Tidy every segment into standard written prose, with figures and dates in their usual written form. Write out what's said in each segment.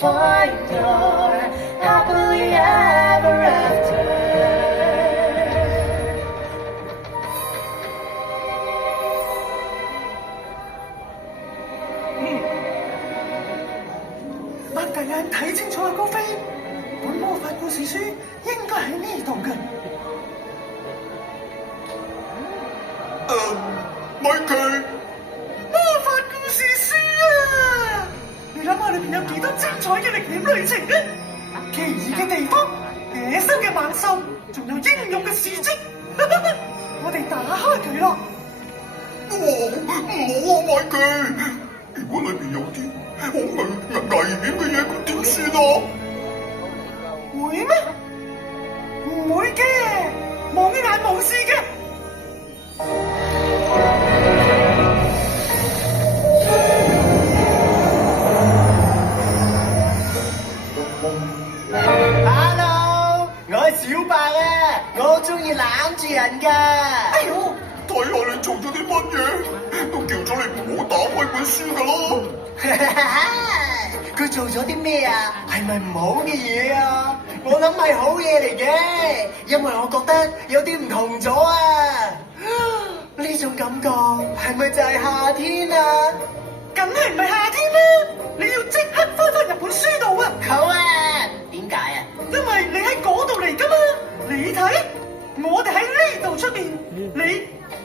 find your happily ever after. 擘大眼睇清楚啊，高飛，本魔法故事書應該喺呢度嘅。米奇，魔法故事書啊！你諗下裏邊有幾多精彩嘅歷險旅程啊？奇異嘅地方，野生嘅猛獸，仲有英勇嘅事蹟。我哋打開佢咯。唔好啊，米奇！如果裏邊有啲好危險嘅嘢，咁點算啊？會咩？唔會嘅，望一眼冇事嘅。Hello， 我係小白啊，我好中意攬住人噶。哎呦，睇下你做咗啲乜嘢，都叫咗你唔好打開本書噶啦。佢做咗啲咩啊？係咪唔好嘅嘢啊？我諗係好嘢嚟嘅，因為我覺得有啲唔同咗啊！呢種感覺係咪就係夏天啊？梗係唔係夏天啦！你要即刻翻返入本書度啊！好啊，點解啊？因為你喺嗰度嚟噶嘛！你睇，我哋喺呢度出面，你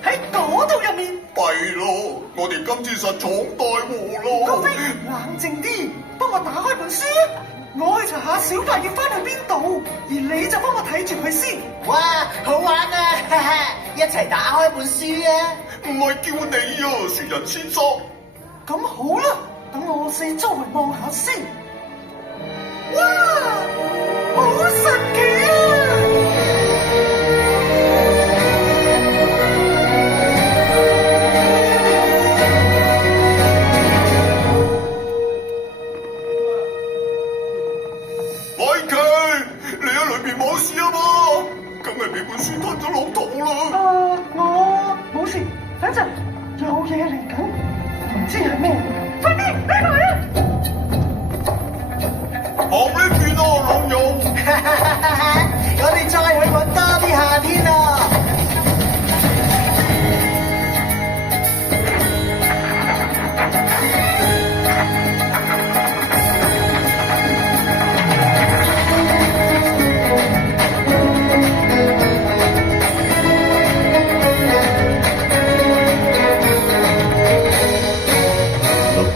喺嗰度入面。弊咯，我哋今次實闖大禍咯。高飛，冷靜啲，幫我打開本書啊！我去查下小白要翻去邊度，而你就幫我睇住佢先。哇，好玩啊！哈哈，一齊打開本書啊！唔係叫你啊，樹人先生。咁好啦，等我四周圍望下先。哇，好神奇啊！米奇，你喺裏邊冇事啊嘛？梗係俾本書吞咗落肚啦。我冇事，等陣有嘢嚟緊，唔知係咩？快啲，你嚟啊！行呢邊啊，老友。我哋再去搵多啲夏天啊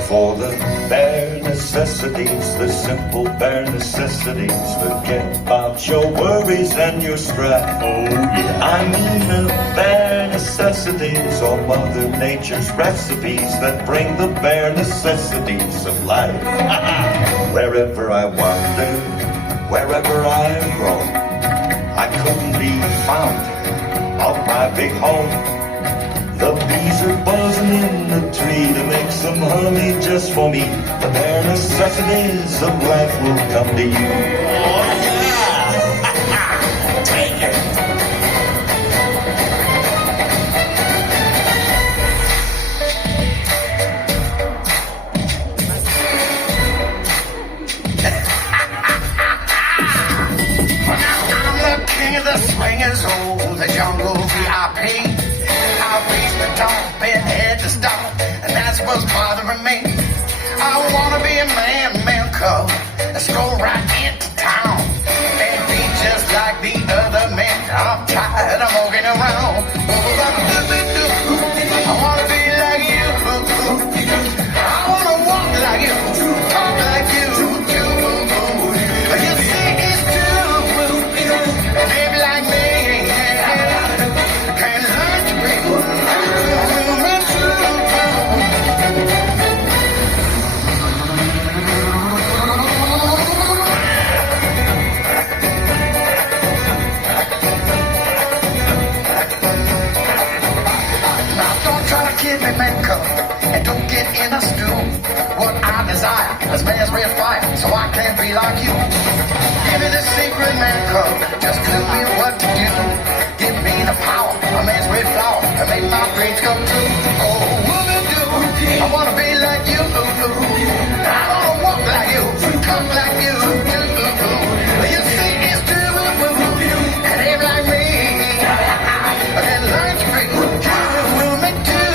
！For the bare necessities, the simple bare necessities. Forget about your worries and your strife. Oh yeah, I mean the bare necessities, or Mother Nature's recipes that bring the bare necessities of life. Wherever I wander, wherever I roam, I couldn't be found on my big home. The bees are buzzing in the tree to make some honey just for me. The bare necessities of life will come to you. Oh yeah! Take it! I'm the king of the swingers, oh, the jungle VIP. I reach the top and head to stop, and that's what's bothering me. I wanna be a man cub, and stroll right into town, and be just like the other men. I'm tired of walking around. I wanna be like you. I wanna walk like you, talk like you. You say it's true, baby like me. Can learn to be. Kid me man cub and don't get in a stew. What I desire is man's red fire, so I can be like you. Give me the secret man cub, just tell me what to do. Give me the power, a man's red flower, and make my dreams come true. Oh, woman do, I wanna be like you. I wanna walk like you. talk like you. You say it's true, and aim like me. Then learn to break true, me too.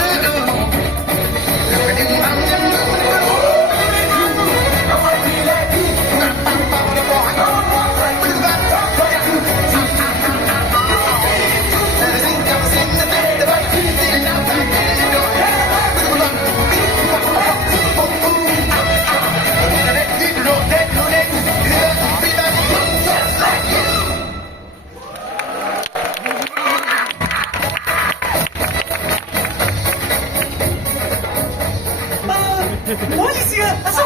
唔好意思啊，阿叔。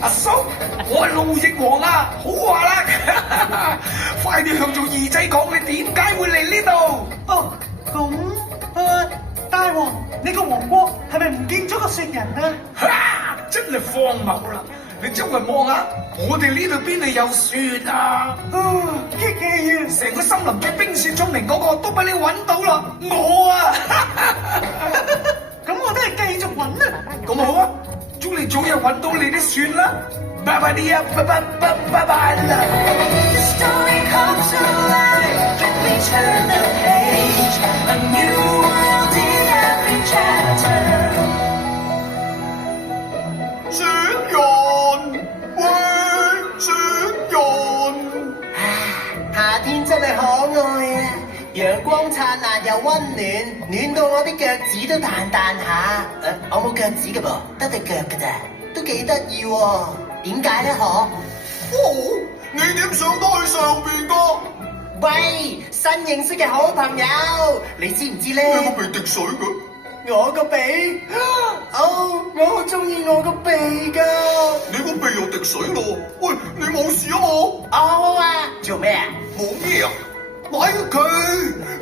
阿叔，我係路易王啊，好話啦，快啲向做二仔講你點解會嚟呢度？哦，咁大王，你個王國係咪唔見咗個雪人啊？真係荒謬啦！你周圍望下，我哋呢度邊係有雪啊？激氣啊！成個森林最冰雪聰明嗰個都俾你揾到啦，我啊！咁我都係繼續揾啊！咁好啊，祝你早日揾到你啲雪啦！拜拜啲啊，拜拜啦！ The story comes to life when we turn the page. A new world in every chapter. 雪人，喂，雪人。夏天真係可愛啊！陽光燦爛又温暖，暖到我啲腳趾都彈彈下。我冇腳趾㗎噃，得對腳㗎咋，都幾得意喎。點解咧？哦，你點上到去上邊㗎？喂，新認識嘅好朋友，你知唔知你咧？個鼻滴水㗎。我個鼻，哦，我好中意我個鼻㗎。你個鼻又滴水咯？喂，你冇事啊嘛？我啊，做咩啊？冇咩啊？咪佢，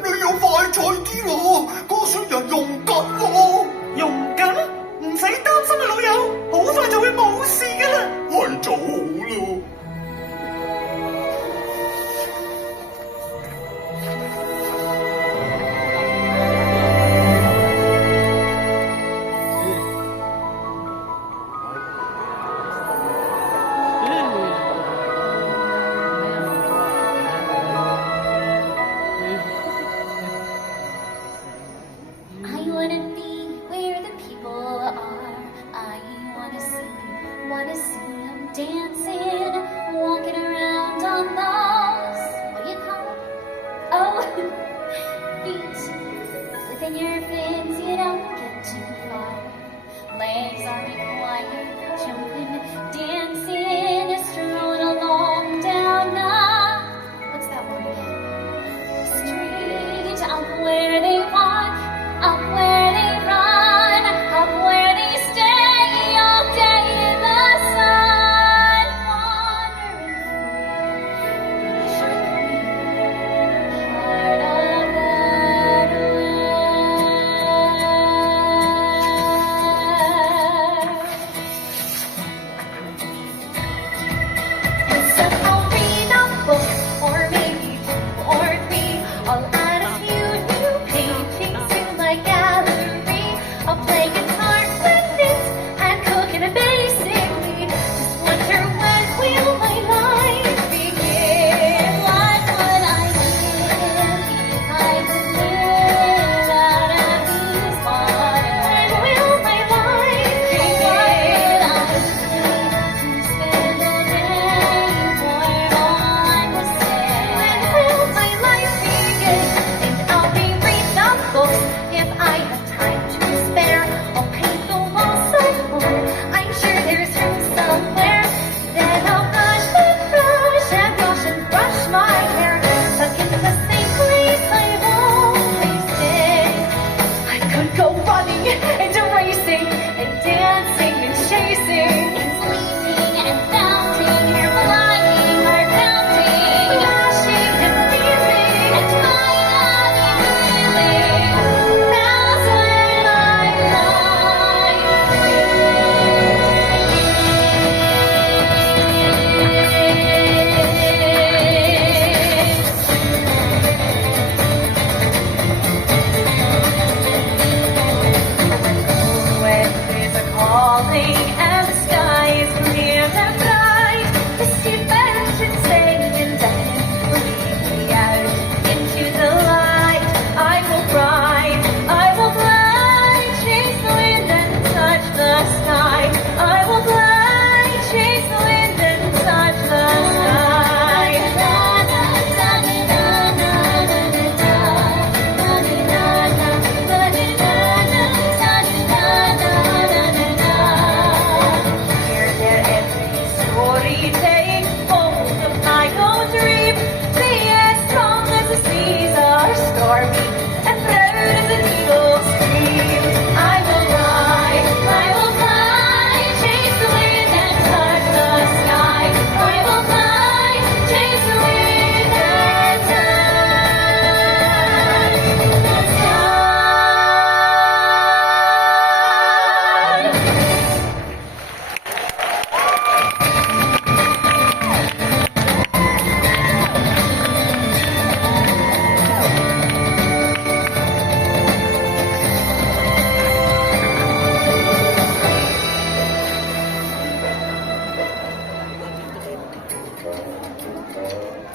你要快脆啲咯，個雪人用緊喎。用緊，唔使擔心啊，老友，好快就會冇事噶啦。係就好咯。I wanna be where the people are. I wanna see them dancing.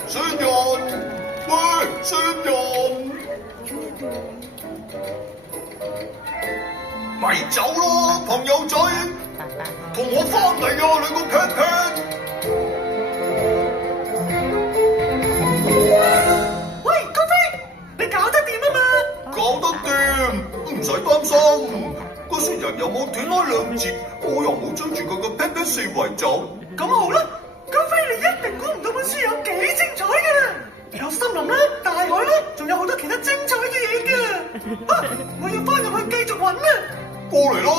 孫人，喂，孫人，咪走咯，朋友仔，同我翻嚟啊，你個 pat pat。喂，高飛，你搞得掂啊嘛？搞得掂，唔使擔心。個孫人又冇斷開兩截，我又冇追住佢個 pat pat 四圍走。咁好啦，高飛你一定估唔到本書有幾精彩㗎啦！有森林啦、大海啦，仲有好多其他精彩嘅嘢㗎。啊，我要翻入去繼續揾啦。過嚟咯，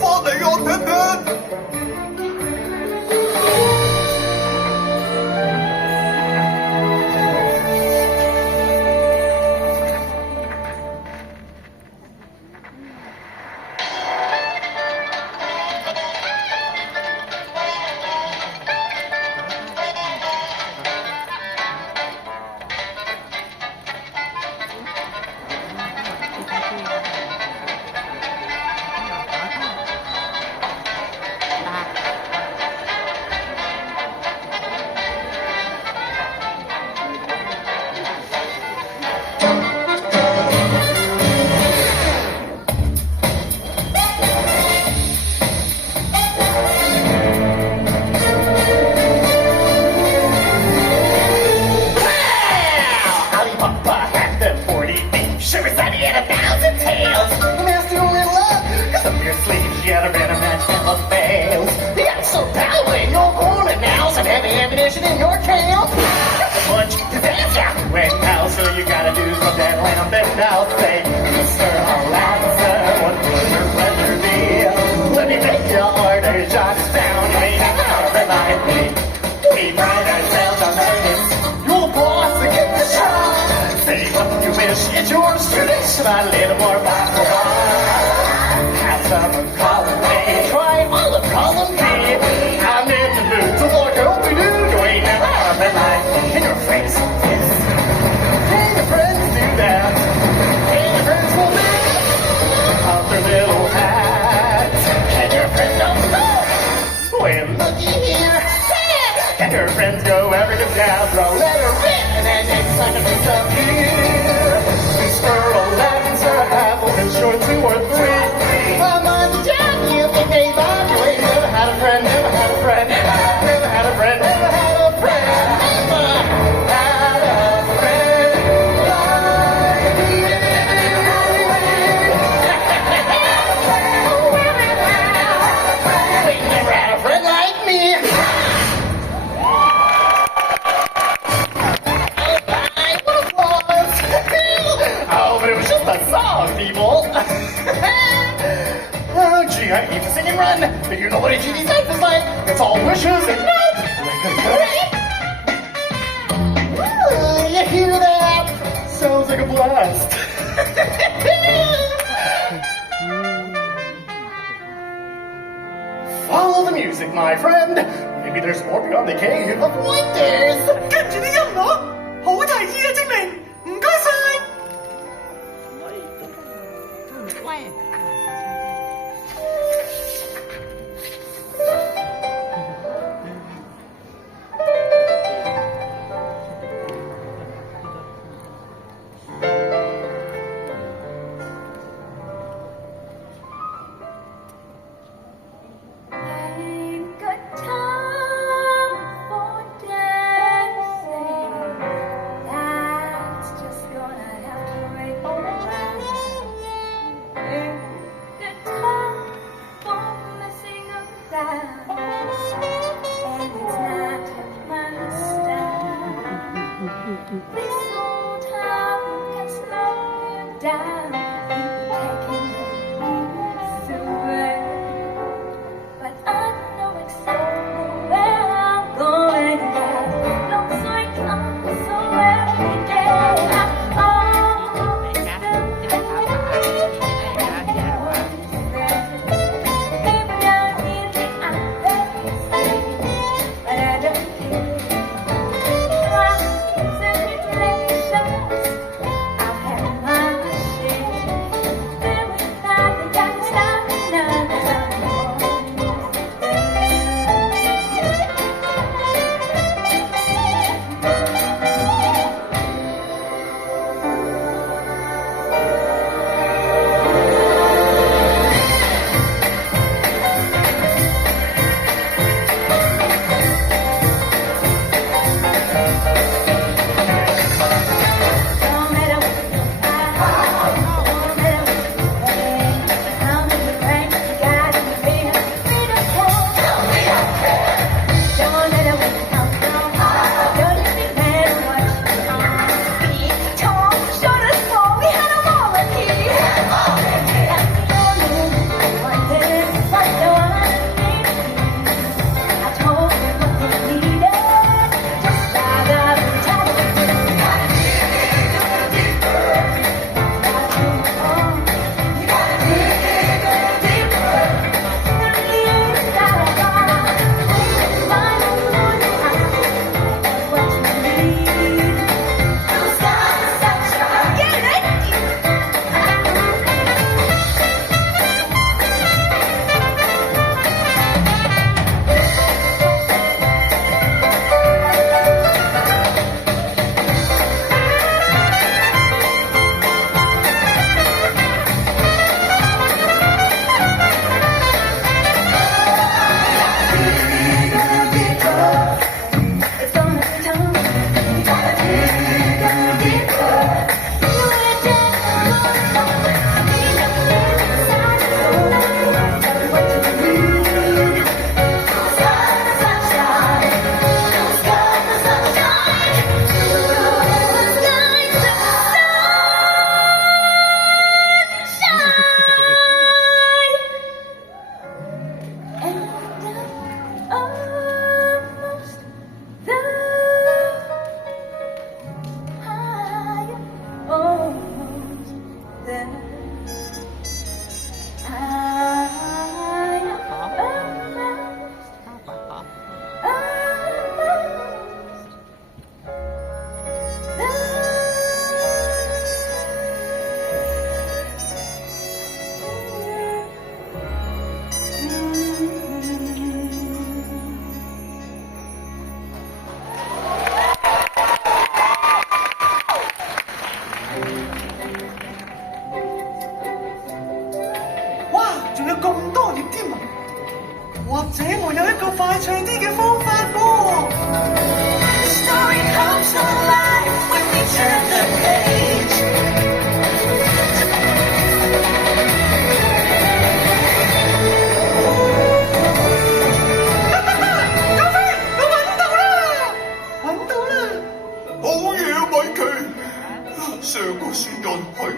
翻嚟啊 pat pat。In your tail, a bunch to dance out right now. So you gotta do from that lamp and out. Say, Mr. Aladdin, what would your pleasure be? Let me make your order jot down. You may have to like me. We pride ourselves on this. You're the boss to get the shot. Say what you wish, it's yours to this. A little more vodka. Have some column A. Try all of column B. I'm in the mood to look over you. Like in your face this. Hey, your friends do that. Hey, your friends will make off their little hats. And your friends don't know. Well, looky here. And your friends go everything down. Throw letter in and then take such a piece of here. We squirrel lemons or apples and short 2 or 3. I'm on the job, you think they love you. Ain't never had a friend, never had a friend. Never had a friend, never had a friend. Oh, gee, I hate to sing and run, but you know what a genie's life is like. It's all wishes and you hear that? Sounds like a blast. Follow the music, my friend. Maybe there's more beyond the cave of wonders. 跟住啲音樂，好提議啊，精靈，唔該晒。Ain't got time for dancing. That's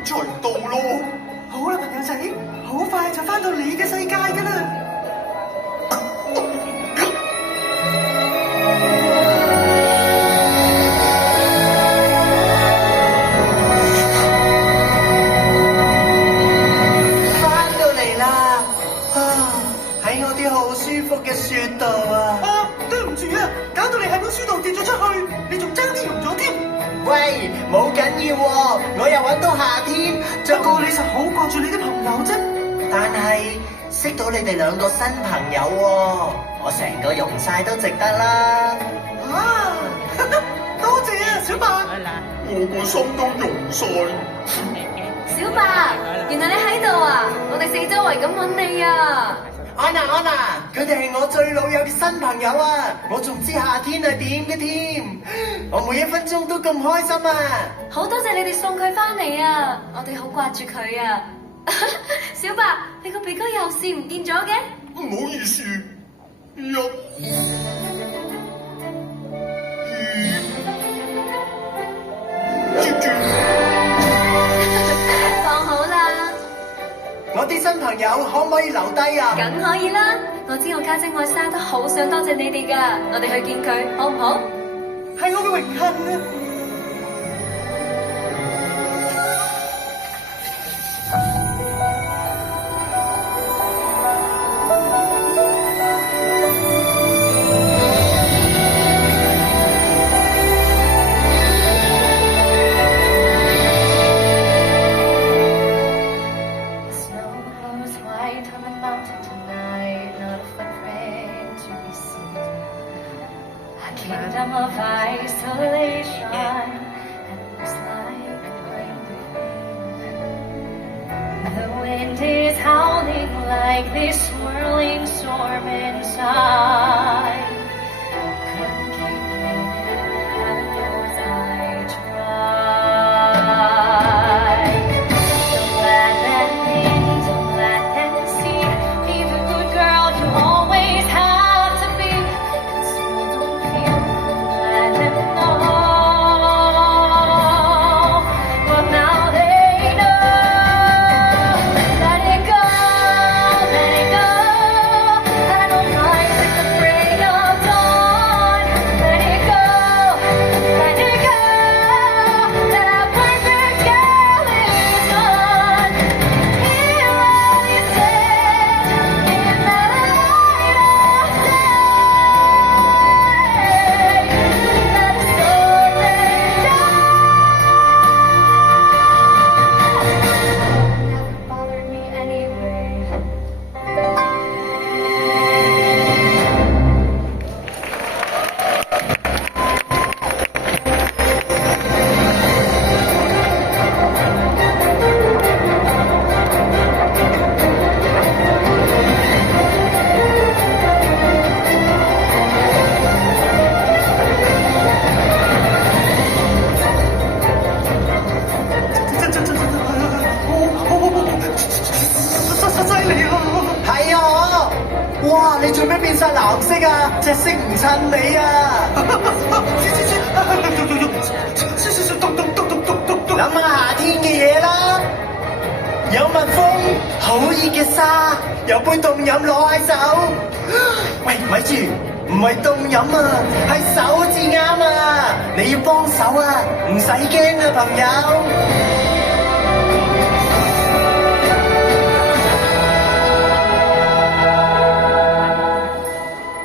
齊到咯。好啦，朋友仔，好快就翻到你嘅世界噶啦。翻到嚟啦！喺我啲好舒服嘅雪度啊！啊，對唔住啊，搞到你喺本書度跌咗出去，你仲爭啲溶咗添。喂，冇緊要喎，我又揾到夏天，不過你實好掛住你啲朋友啫。但係識到你哋兩個新朋友喎，我成個溶晒都值得啦。啊，多謝啊，小白。我個心都溶晒。小白，原來你喺度啊！我哋四周圍咁揾你啊！安娜，佢哋係我最老友嘅新朋友啊！我仲知夏天係點嘅添，我每一分鐘都咁開心啊！好多謝你哋送佢翻嚟啊！我哋好掛住佢啊！小白，你個鼻哥有事唔見咗嘅？唔好意思，一、二、接住。放好啦，我啲新朋友可唔可以留低啊？梗可以啦！我知我家姐愛莎都好想多謝你哋噶，我哋去見佢好唔好？係我嘅榮幸啊！Kingdom of isolation that looks like rain. The wind is howling like this swirling storm inside. Couldn't keep you in, heaven knows I tried. Don't let them in, don't let them see. Be the good girl you always have to be. But now they know. Let it go, let it go. I don't mind with the break of dawn. Let it go, let it go. That perfect girl is gone. Hear what you said in the light of day. Let us surrender. Never bothered me anyway.真犀利啊！係啊！哇，你做咩變晒藍色啊？隻色唔襯你啊！諗下夏天嘅嘢啦，有蜜蜂，好熱嘅沙，有杯凍飲攞喺手。喂，咪住，唔係凍飲啊，係手至啱啊！你要幫手啊，唔使驚啊，朋友。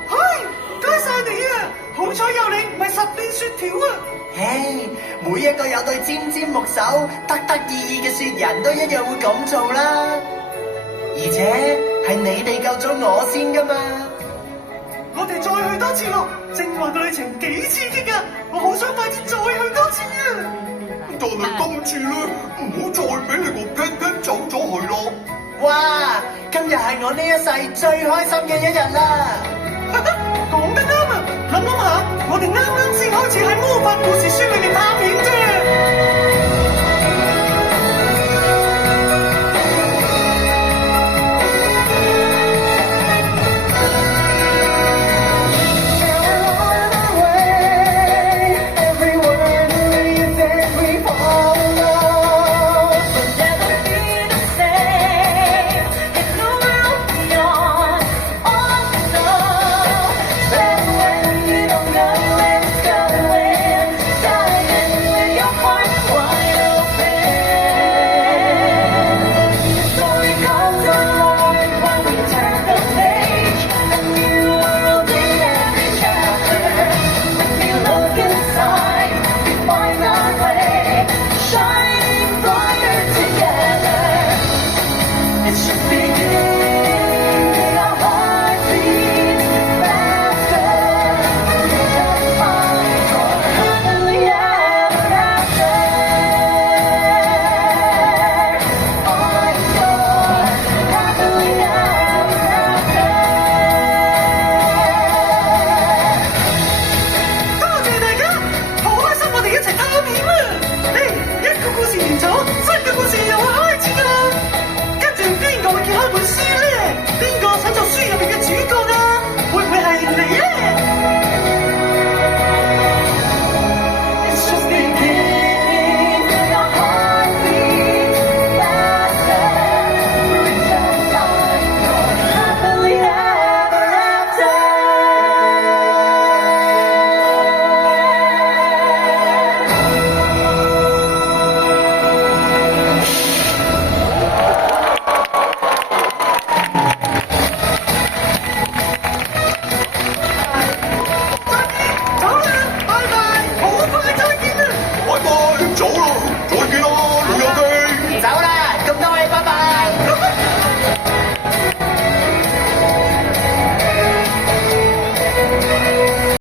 唉，唔該晒你啊！好彩有你，唔係十片雪條啊！唉，每一個有對尖尖木手、得得意意嘅雪人都一樣會咁做啦。而且係你哋救咗我先噶嘛。我哋再去多次咯，正話嘅旅程幾刺激啊！我好想快啲再去多次啊！但係今次咧，唔好再俾你個 Pat Pat 走咗去咯。哇！今日係我呢一世最開心嘅一日啦！講得啱啊！諗諗下，我哋啱啱先開始喺魔法故事書裏面拍片啫。